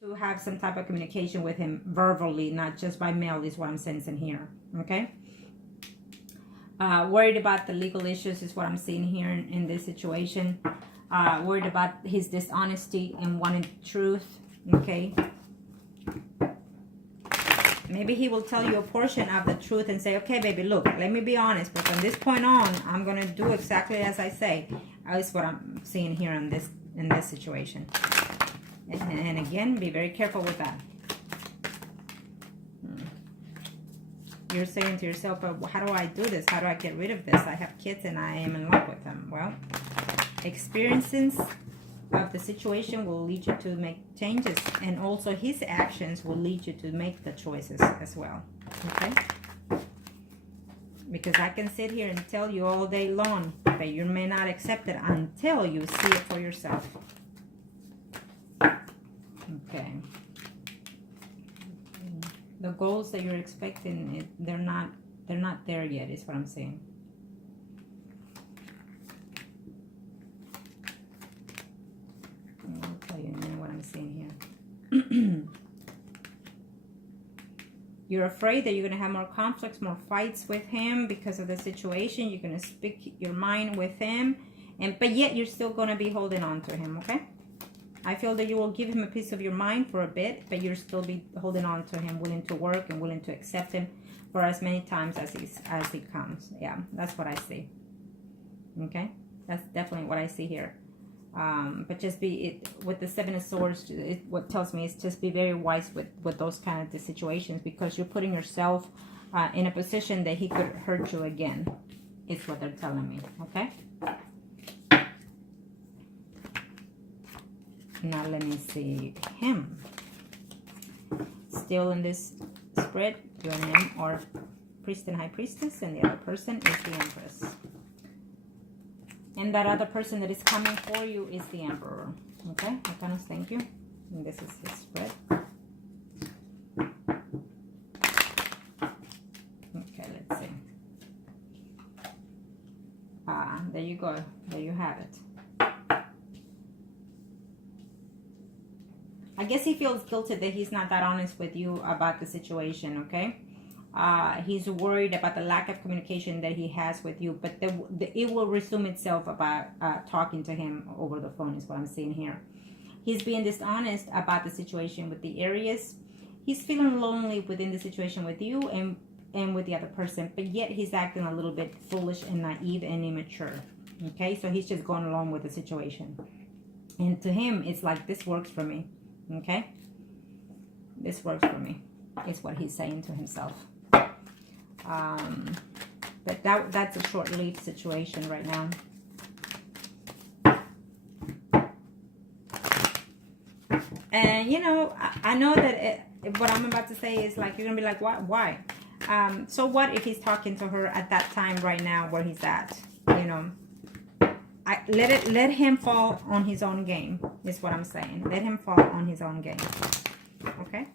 to have some type of communication with him verbally, not just by mail, is what I'm sensing here. Okay. Worried about the legal issues is what I'm seeing here in this situation. Worried about his dishonesty and wanting truth. Okay. Maybe he will tell you a portion of the truth and say, okay, baby, look, let me be honest, but from this point on, I'm going to do exactly as I say. That's what I'm seeing here in this situation. And again, be very careful with that. You're saying to yourself, but how do I do this? How do I get rid of this? I have kids and I am in love with them. Well, experiences of the situation will lead you to make changes, and also his actions will lead you to make the choices as well. Okay, because I can sit here and tell you all day long, but you may not accept it until you see it for yourself. Okay, the goals that you're expecting, they're not there yet, is what I'm saying. I'll tell you what I'm seeing here. You're afraid that you're going to have more conflicts, more fights with him because of the situation. You're going to speak your mind with him, but yet you're still going to be holding on to him. Okay, I feel that you will give him a piece of your mind for a bit, but you'll still be holding on to him, willing to work and willing to accept him for as many times as he comes. Yeah, that's what I see. Okay, that's definitely what I see here. But just with the Seven of Swords, what tells me is just be very wise with those kind of situations, because you're putting yourself in a position that he could hurt you again, is what they're telling me. Okay, now let me see him. Still in this spread, your name or Priest and High Priestess, and the other person is the Empress. And that other person that is coming for you is the Emperor. Okay, Arcanus, thank you. And this is his spread. Okay, let's see. There you go. There you have it. I guess he feels guilty that he's not that honest with you about the situation, okay? He's worried about the lack of communication that he has with you, but it will resume itself about talking to him over the phone, is what I'm seeing here. He's being dishonest about the situation with the Aries. He's feeling lonely within the situation with you and with the other person, but yet he's acting a little bit foolish and naive and immature. Okay, so he's just going along with the situation. And to him, it's like, this works for me. Okay, this works for me, is what he's saying to himself. But that's a short-lived situation right now. And you know, I know that what I'm about to say is like, you're gonna be like, why? So what if he's talking to her at that time right now where he's at? You know, let him fall on his own game, is what I'm saying. Let him fall on his own game. Okay.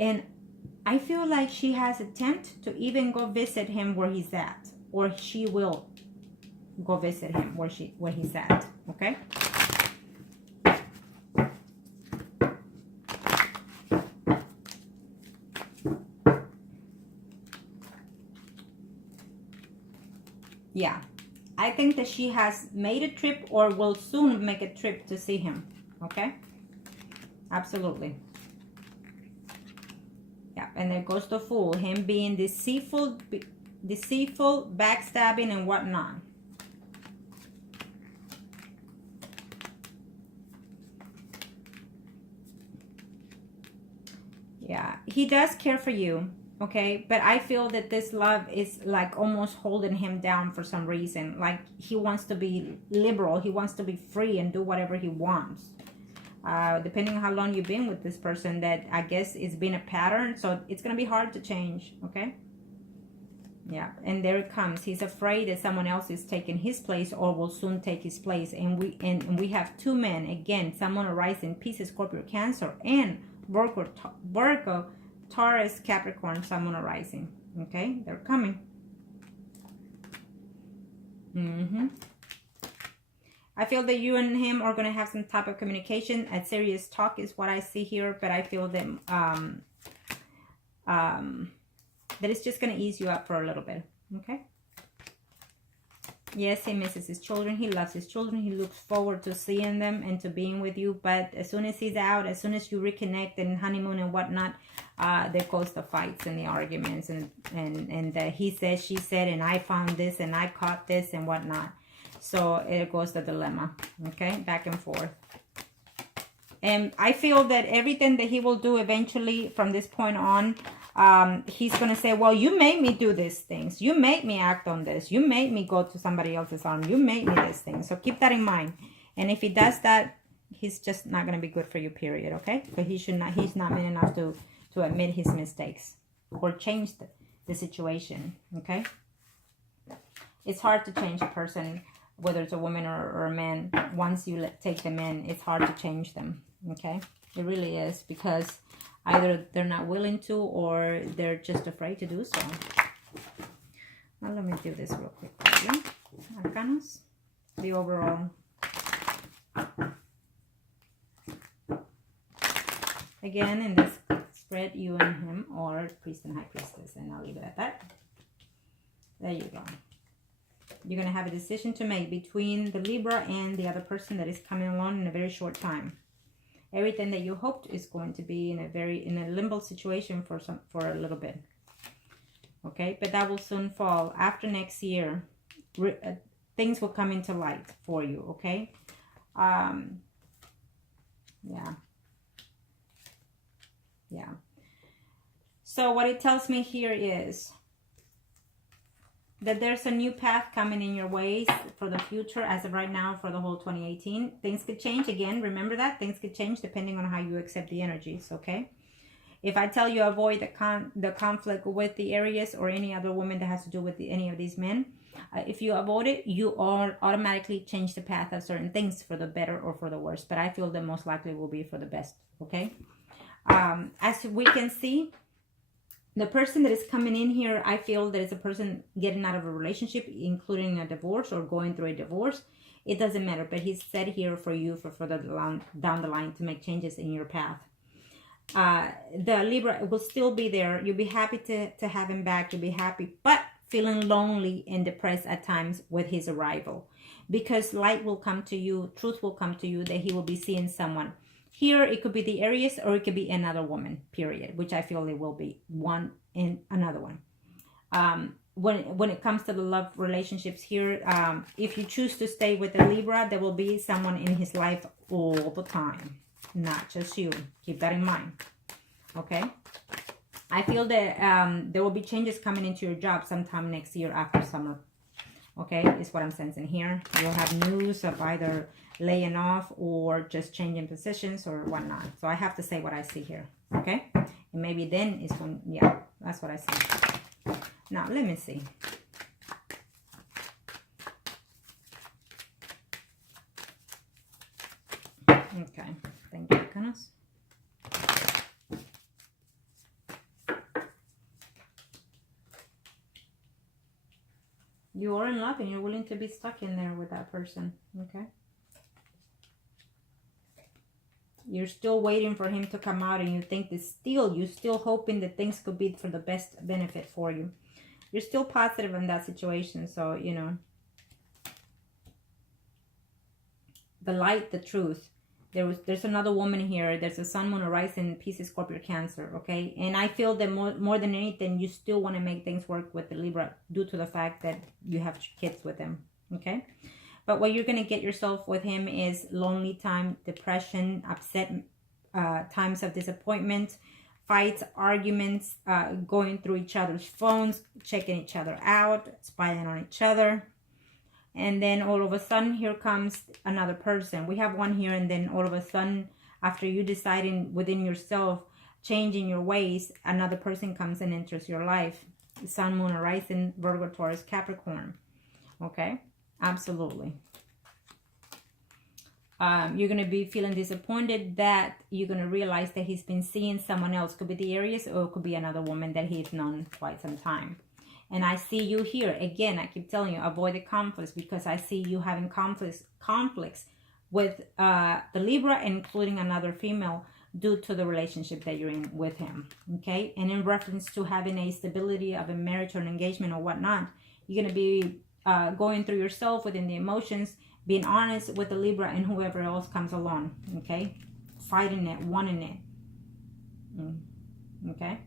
And I feel like she has attempt to even go visit him where he's at, or she will go visit him where he's at. Okay. Yeah, I think that she has made a trip or will soon make a trip to see him. Okay, absolutely. Yeah, and there goes the Fool, him being deceitful, backstabbing, and whatnot. Yeah, he does care for you. Okay, but I feel that this love is like almost holding him down for some reason. Like he wants to be liberal. He wants to be free and do whatever he wants. Depending on how long you've been with this person, that I guess it's been a pattern. So it's going to be hard to change. Okay. Yeah. And there it comes. He's afraid that someone else is taking his place or will soon take his place. And we have two men. Again, someone arising, Pisces, Scorpio, Cancer, and Virgo, Taurus, Capricorn, Sun, Moon, Rising. Okay, they're coming. I feel that you and him are going to have some type of communication. A serious talk is what I see here. But I feel that that it's just going to ease you up for a little bit. Okay? Yes, he misses his children. He loves his children. He looks forward to seeing them and to being with you. But as soon as he's out, as soon as you reconnect and honeymoon and whatnot, there goes the fights and the arguments and the he said, she said, and I found this and I caught this and whatnot. So it goes the dilemma. Okay, back and forth. And I feel that everything that he will do eventually from this point on, he's going to say, well, you made me do these things. You made me act on this. You made me go to somebody else's arm. You made me this thing. So keep that in mind. And if he does that, he's just not going to be good for you, period. Okay? But he's not man enough to admit his mistakes or change the situation. Okay? It's hard to change a person, whether it's a woman or a man. Once you take them in, it's hard to change them. Okay? It really is, because either they're not willing to or they're just afraid to do so. Now let me do this real quick for you. Arcanos. The overall. Again, in this spread, you and him, or priest and high priestess. And I'll leave it at that. There you go. You're going to have a decision to make between the Libra and the other person that is coming along in a very short time. Everything that you hoped is going to be in a limbo situation for a little bit. Okay, but that will soon fall. After next year, things will come into light for you. Okay, yeah. So what it tells me here is that there's a new path coming in your ways for the future. As of right now, for the whole 2018, things could change. Again, remember that things could change depending on how you accept the energies. Okay, if I tell you avoid the conflict with the Aries or any other woman that has to do with any of these men, if you avoid it, you are automatically change the path of certain things for the better or for the worse. But I feel that most likely will be for the best. Okay, as we can see, the person that is coming in here, I feel that it's a person getting out of a relationship, including a divorce or going through a divorce. It doesn't matter, but he's set here for you for further down the line to make changes in your path. The Libra will still be there. You'll be happy to have him back. You'll be happy, but feeling lonely and depressed at times with his arrival. Because light will come to you, truth will come to you, that he will be seeing someone. Here, it could be the Aries or it could be another woman, period, which I feel it will be one and another one. When it comes to the love relationships here, if you choose to stay with the Libra, there will be someone in his life all the time, not just you. Keep that in mind, okay? I feel that there will be changes coming into your job sometime next year after summer, okay, is what I'm sensing here. You'll have news of either laying off or just changing positions or whatnot. So I have to say what I see here, okay? And maybe then is when, yeah, that's what I see. Now, let me see. Okay, thank you, Arcanos. You are in love and you're willing to be stuck in there with that person, okay? You're still waiting for him to come out, and you think that you're still hoping that things could be for the best benefit for you. You're still positive in that situation. So, you know, the light, the truth. There's another woman here. There's a sun, moon, rising, Pisces, Scorpio, Cancer, okay? And I feel that more than anything, you still want to make things work with the Libra due to the fact that you have kids with him, okay? But what you're going to get yourself with him is lonely time, depression, upset, times of disappointment, fights, arguments, going through each other's phones, checking each other out, spying on each other. And then all of a sudden, here comes another person. We have one here, and then all of a sudden, after you deciding within yourself, changing your ways, another person comes and enters your life. Sun, moon, rising, Virgo, Taurus, Capricorn. Okay? Absolutely. You're going to be feeling disappointed that you're going to realize that he's been seeing someone else. Could be the Aries or it could be another woman that he's known quite some time. And I see you here. Again, I keep telling you, avoid the conflicts, because I see you having conflicts with the Libra, including another female, due to the relationship that you're in with him. Okay? And in reference to having a stability of a marriage or an engagement or whatnot, you're going to be going through yourself within the emotions, being honest with the Libra and whoever else comes along. Okay? Fighting it, wanting it. Okay?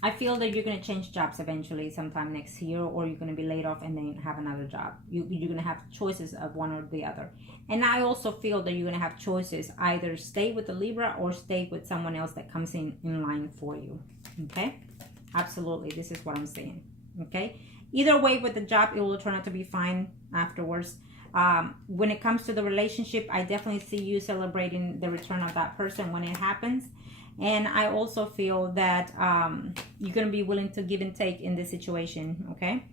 I feel that you're going to change jobs eventually sometime next year, or you're going to be laid off and then have another job. You're going to have choices of one or the other. And I also feel that you're going to have choices, either stay with the Libra or stay with someone else that comes in line for you. Okay? Absolutely. This is what I'm saying. Okay? Either way, with the job, it will turn out to be fine afterwards. When it comes to the relationship, I definitely see you celebrating the return of that person when it happens. And I also feel that you're going to be willing to give and take in this situation, okay?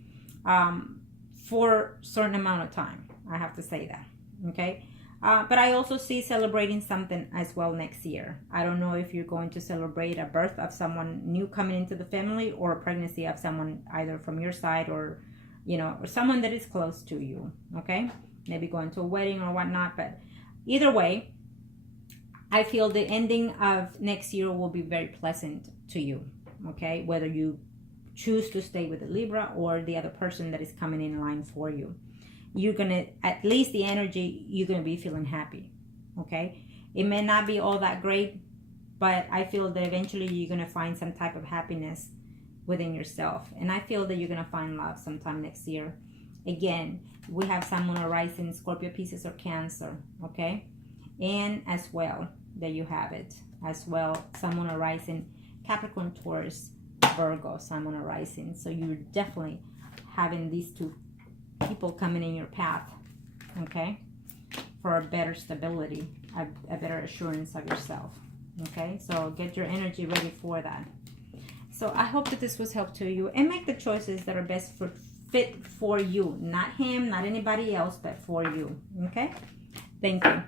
For a certain amount of time. I have to say that, okay? But I also see celebrating something as well next year. I don't know if you're going to celebrate a birth of someone new coming into the family, or a pregnancy of someone either from your side or, you know, or someone that is close to you, okay? Maybe going to a wedding or whatnot. But either way, I feel the ending of next year will be very pleasant to you, okay? Whether you choose to stay with the Libra or the other person that is coming in line for you. You're going to, at least the energy, you're going to be feeling happy, okay? It may not be all that great, but I feel that eventually you're going to find some type of happiness within yourself. And I feel that you're going to find love sometime next year. Again, we have Sun, Moon, or Rising, Scorpio, Pisces, or Cancer, okay? And as well, there you have it. As well, Sun, Moon, or Rising, Capricorn, Taurus, Virgo, Sun, Moon, or Rising. So you're definitely having these two people coming in your path, okay? For a better stability, a better assurance of yourself, okay? So get your energy ready for that. So I hope that this was helpful to you, and make the choices that are best fit for you. Not him, not anybody else, but for you, okay? Thank you.